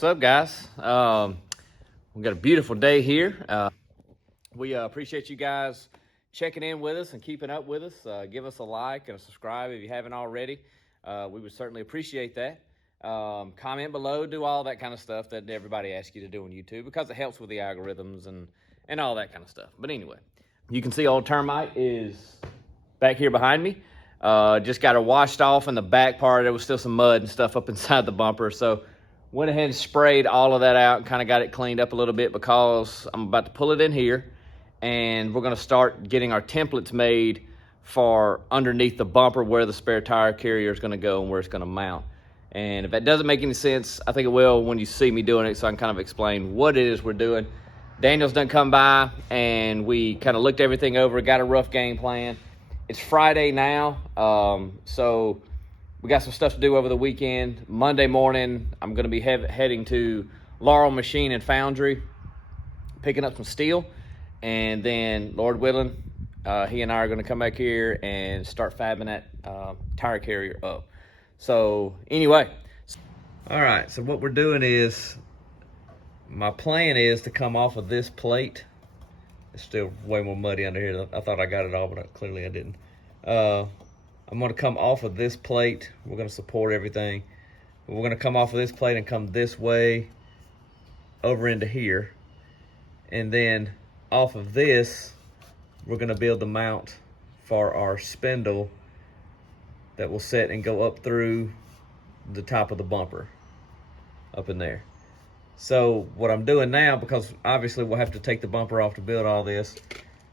what's up, guys? We've got a beautiful day here. We appreciate you guys checking in with us and keeping up with us. Give us a like and a subscribe if you haven't already. We would certainly appreciate that. Comment below, do all that kind of stuff that everybody asks you to do on YouTube because it helps with the algorithms and all that kind of stuff. But anyway, you can see old Termite is back here behind me. Just got her washed off in the back part. There was still some mud and stuff up inside the bumper. So went ahead and sprayed all of that out and kind of got it cleaned up a little bit because I'm about to pull it in here and we're going to start getting our templates made for underneath the bumper where the spare tire carrier is going to go and where it's going to mount. And if that doesn't make any sense, I think it will when you see me doing it, so I can kind of explain what it is we're doing. Daniel's done come by and we kind of looked everything over, got a rough game plan. It's Friday now, so we got some stuff to do over the weekend. Monday morning, I'm going to be heading to Laurel Machine and Foundry, picking up some steel. And then, Lord willing, he and I are going to come back here and start fabbing that tire carrier up. So, anyway. All right, so what we're doing is, my plan is to come off of this plate. It's still way more muddy under here. I thought I got it all, but clearly I didn't. I'm going to come off of this plate. We're going to support everything. We're going to come off of this plate and come this way over into here. And then off of this, we're going to build the mount for our spindle that will set and go up through the top of the bumper up in there. So what I'm doing now, because obviously we'll have to take the bumper off to build all this,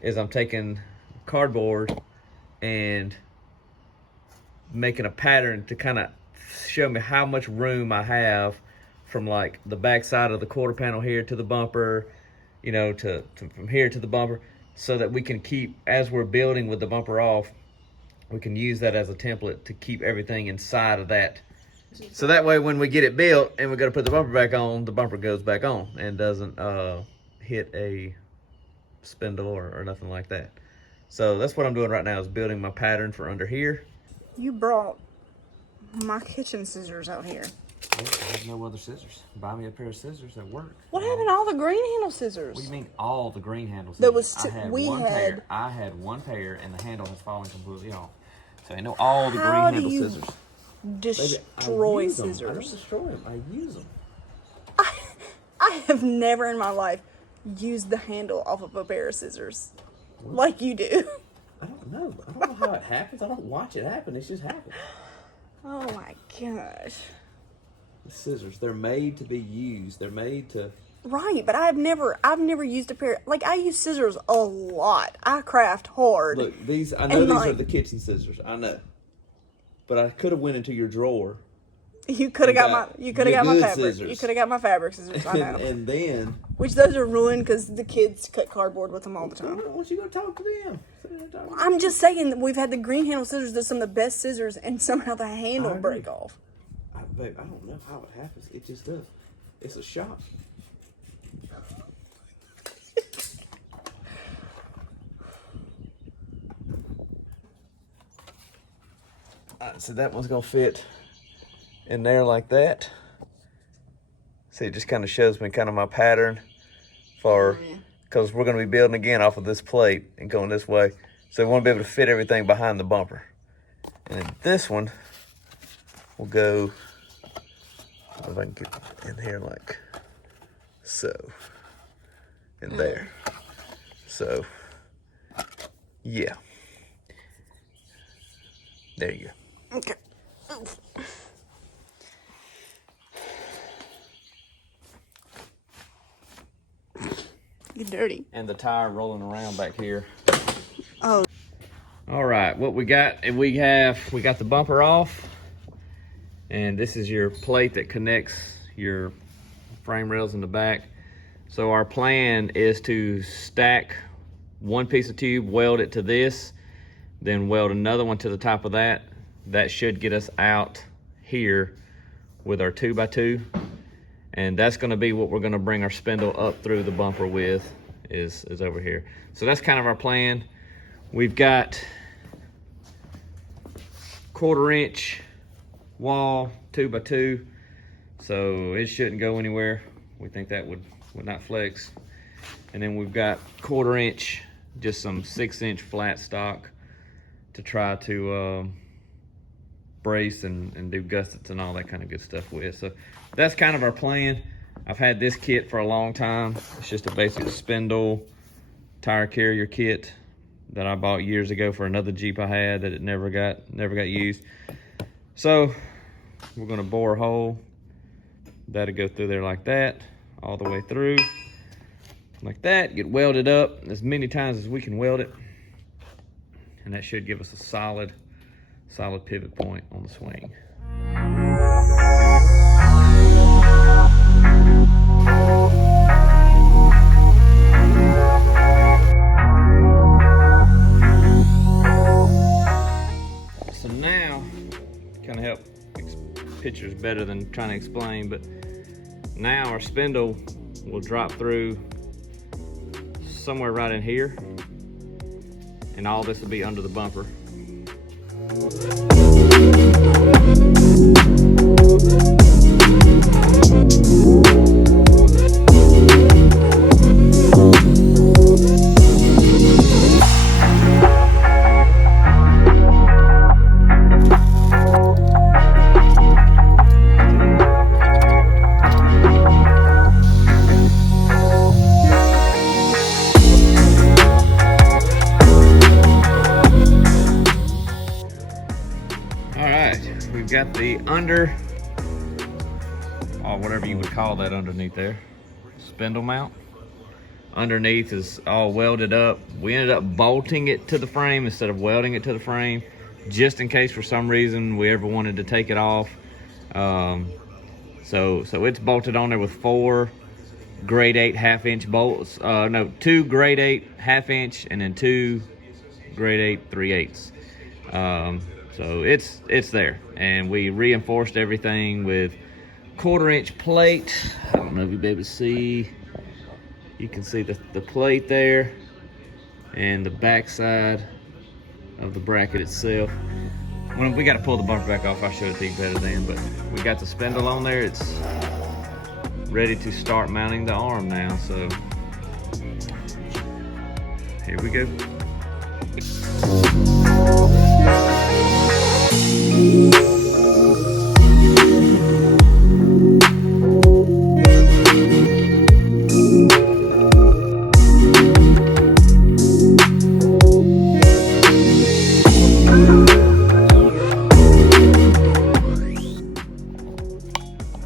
is I'm taking cardboard and making a pattern to kind of show me how much room I have from like the back side of the quarter panel here to the bumper, you know, to from here to the bumper, so that we can keep, as we're building with the bumper off, we can use that as a template to keep everything inside of that. So that way when we get it built and we're gonna put the bumper back on, the bumper goes back on and doesn't hit a spindle or nothing like that. So that's what I'm doing right now, is building my pattern for under here. You brought my kitchen scissors out here. I have no other scissors. Buy me a pair of scissors that work. What happened to all the green handle scissors? What do you mean all the green handle scissors? There was I had one pair and the handle has fallen completely off. So I know all the green handle scissors. Destroy scissors. I don't destroy them. I use them. I have never in my life used the handle off of a pair of scissors like you do. I don't know. I don't know how it happens. I don't watch it happen. It just happens. Oh my gosh. The scissors, they're made to be used. They're made to... Right, but I've never used a pair. Like, I use scissors a lot. I craft hard. Look, I know these are the kitchen scissors. I know. But I could have went into your drawer. You could have got my fabric. Scissors. You could have got my fabric scissors. I know. And then, which those are ruined because the kids cut cardboard with them all the time. Why don't you go talk to them? I'm just saying that we've had the green handle scissors. They're some of the best scissors, and somehow the handle break off. Babe, I don't know how it happens. It just does. It's a shock. So that one's gonna fit in there like that. See, it just kind of shows me kind of my pattern for, because we're gonna be building again off of this plate and going this way. So we want to be able to fit everything behind the bumper. And then this one will go, if I can get in here like so, in there. So, yeah. There you go. Okay. You're dirty. And the tire rolling around back here. Oh. All right, what we got, we got the bumper off, and this is your plate that connects your frame rails in the back. So our plan is to stack one piece of tube, weld it to this, then weld another one to the top of that. That should get us out here with our 2x2. And that's gonna be what we're gonna bring our spindle up through the bumper with, is over here. So that's kind of our plan. We've got 1/4 inch wall, 2x2. so it shouldn't go anywhere. We think that would not flex. And then we've got 1/4 inch, just some 6-inch flat stock to try to brace and do gussets and all that kind of good stuff with. So that's kind of our plan. I've had this kit for a long time. It's just a basic spindle tire carrier kit that I bought years ago for another Jeep I had that it never got used. So we're gonna bore a hole. That'll go through there like that, all the way through, like that. Get welded up as many times as we can weld it. And that should give us a solid pivot point on the swing. So now, kind of help pictures better than trying to explain, but now our spindle will drop through somewhere right in here, and all this will be under the bumper. We've got the under, or whatever you would call that underneath there, spindle mount. Underneath is all welded up. We ended up bolting it to the frame instead of welding it to the frame, just in case for some reason we ever wanted to take it off. So it's bolted on there with 4 grade 8 1/2-inch bolts. No, 2 grade 8 1/2-inch and then 2 grade 8 3/8. So it's there, and we reinforced everything with 1/4 inch plate. I don't know if you'll be able to see. You can see the plate there and the back side of the bracket itself. When we got to pull the bumper back off, I'll show it to you better then, but we got the spindle on there. It's ready to start mounting the arm now, so here we go.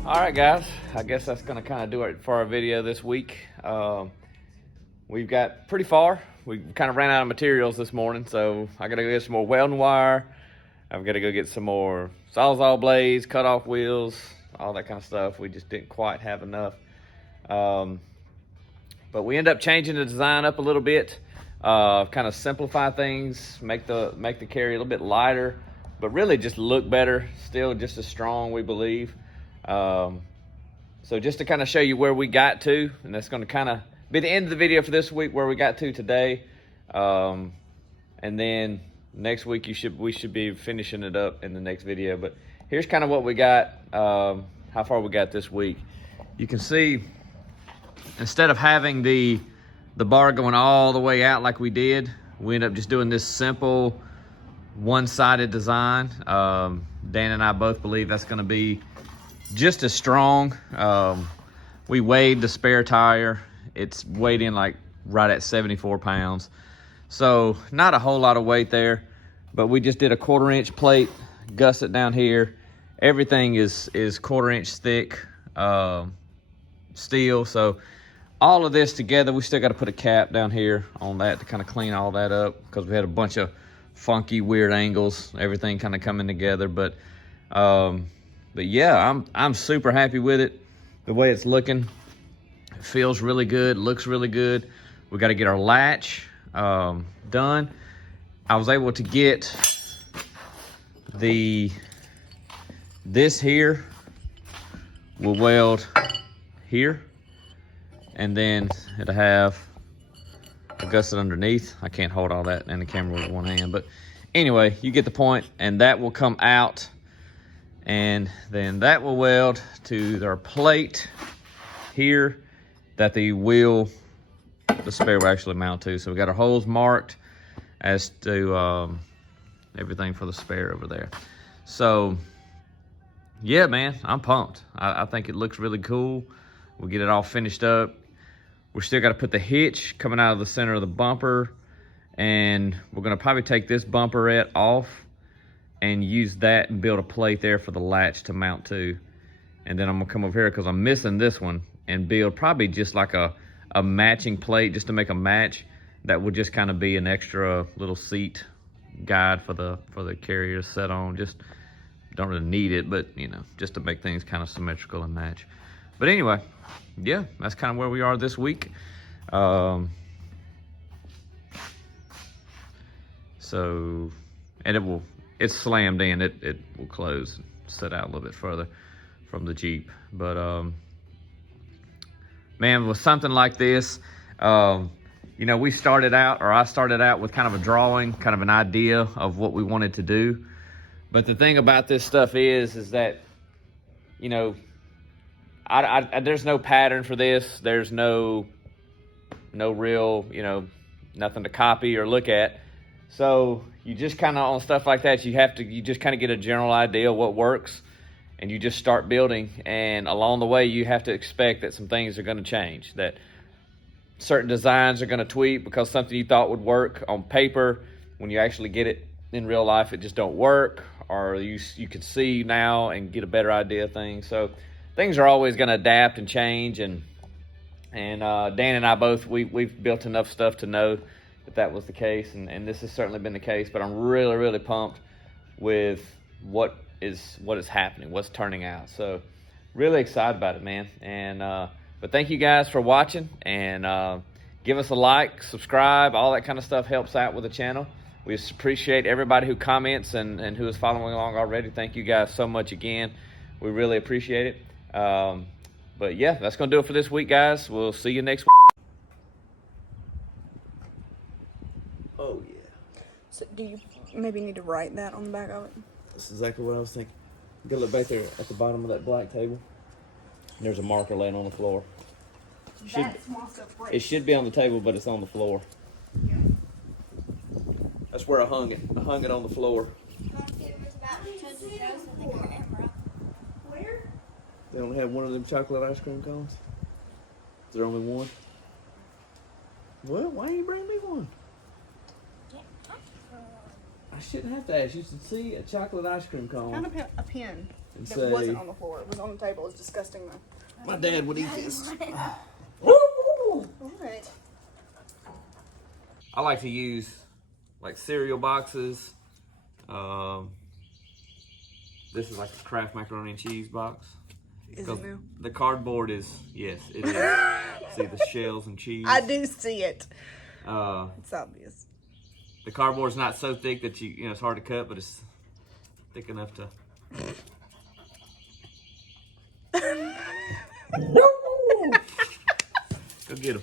All right, guys, I guess that's gonna kind of do it for our video this week. We've got pretty far. We kind of ran out of materials this morning, so I gotta go get some more welding wire. I've got to go get some more Sawzall blades, cut off wheels, all that kind of stuff. We just didn't quite have enough. But we end up changing the design up a little bit, kind of simplify things, make the carry a little bit lighter, but really just look better, still just as strong, we believe. So just to kind of show you where we got to, and that's going to kind of be the end of the video for this week, where we got to today. And then next week we should be finishing it up in the next video. But here's kind of what we got, how far we got this week. You can see, instead of having the bar going all the way out like we did, we ended up just doing this simple one-sided design. Dan and I both believe that's going to be just as strong. We weighed the spare tire. It's weighed in like right at 74 pounds. So not a whole lot of weight there, but we just did a 1/4 inch plate, gusset down here. Everything is 1/4 inch thick steel. So all of this together, we still got to put a cap down here on that to kind of clean all that up, because we had a bunch of funky, weird angles, everything kind of coming together. But yeah, I'm super happy with it. The way it's looking, it feels really good, looks really good. We got to get our latch done. I was able to get this here will weld here, and then it'll have a gusset underneath. I can't hold all that in the camera with one hand, but anyway, you get the point. And that will come out, And then that will weld to our plate here that the spare will actually mount to. So we got our holes marked as to everything for the spare over there. So yeah, man, I'm pumped. I think it looks really cool. We'll get it all finished up. We're still got to put the hitch coming out of the center of the bumper, and we're gonna probably take this bumperette off and use that and build a plate there for the latch to mount to. And then I'm gonna come over here because I'm missing this one and build probably just like a matching plate just to make a match. That will just kind of be an extra little seat guide for the carrier to set on. Just don't really need it, but you know, just to make things kind of symmetrical and match. But anyway, yeah, that's kind of where we are this week. So, and it's slammed in. It will close, set out a little bit further from the Jeep. But man, with something like this, you know, I started out with kind of a drawing, kind of an idea of what we wanted to do. But the thing about this stuff is that, you know, there's no pattern for this. There's no real, you know, nothing to copy or look at. So you just kind of, on stuff like that, you just kind of get a general idea of what works, and you just start building. And along the way, you have to expect that some things are going to change, that certain designs are going to tweak because something you thought would work on paper, when you actually get it in real life, it just don't work, or you can see now and get a better idea of things. So things are always going to adapt and change, and Dan and I both, we've built enough stuff to know that was the case, and this has certainly been the case. But I'm really, really pumped with what is happening, what's turning out. So really excited about it, man. And but thank you guys for watching, and give us a like, subscribe, all that kind of stuff helps out with the channel. We appreciate everybody who comments and who is following along already. Thank you guys so much again. We really appreciate it. But yeah, that's gonna do it for this week, guys. We'll see you next week. Oh yeah, So do you maybe need to write that on the back of it? that's exactly what I was thinking. You gotta look back there at the bottom of that black table. There's a marker laying on the floor. That small stuff breaks. It should be on the table, but it's on the floor. Yeah. That's where I hung it. I hung it on the floor. Where? They don't have one of them chocolate ice cream cones? Is there only one? Well, why didn't you bring me one? I shouldn't have to ask. You should see a chocolate ice cream cone. Found a pen And that say, wasn't on the floor. It was on the table. It was disgusting though. my dad would eat this. All right. I like to use like cereal boxes. This is like a Kraft macaroni and cheese box. Is it new? The cardboard is, yes, it is. See the shells and cheese. I do see it. It's It's obvious. The cardboard's not so thick that you know it's hard to cut, but it's thick enough to. Go get them.